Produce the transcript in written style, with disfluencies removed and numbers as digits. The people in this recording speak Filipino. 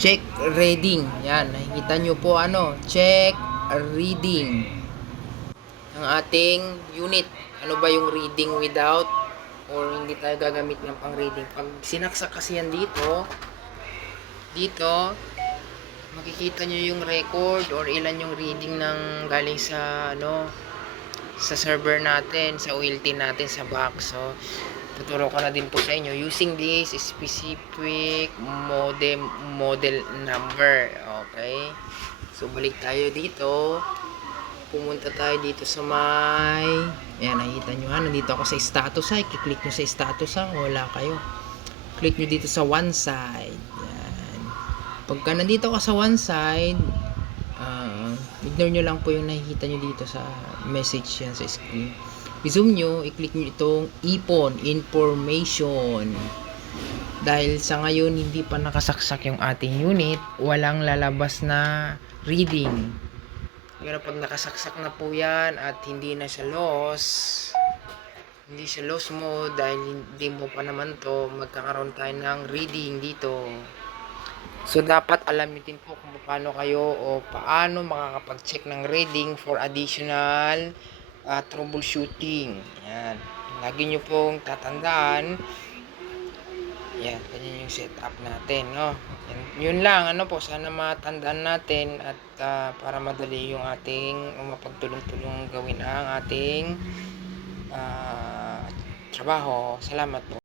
check reading. Yan, nakikita nyo po check reading ng ating unit. Ano ba yung reading without or hindi tayo gagamit ng pang reading. Pag sinaksak kasi yan dito makikita nyo yung record or ilan yung reading ng galing sa sa server natin, sa OLT natin sa box. So tuturo ko na din po sa inyo using this specific model number. Okay, so balik tayo dito, pumunta tayo dito sa ayan, nakita nyo nandito ako sa status. Kiklik nyo sa status wala kayo, click nyo dito sa one side. Yan, pagka nandito ka sa one side, ignore nyo lang po yung nakikita nyo dito sa message yan sa screen. I-zoom nyo, i-click nyo itong ipon, information. Dahil sa ngayon, hindi pa nakasaksak yung ating unit, walang lalabas na reading. Pero pag nakasaksak na po yan at hindi na siya hindi siya loss mode dahil hindi mo pa naman to, magkakaroon tayo ng reading dito. So dapat alam niyo din po kung paano kayo o paano makakapag-check ng reading for additional troubleshooting. Yan, lagi nyo pong tatandaan. Yan, ganyan yung setup natin, no? Yun lang, po, sana matandaan natin at para madali yung ating mapagtulong-tulong gawin ang ating trabaho. Salamat po.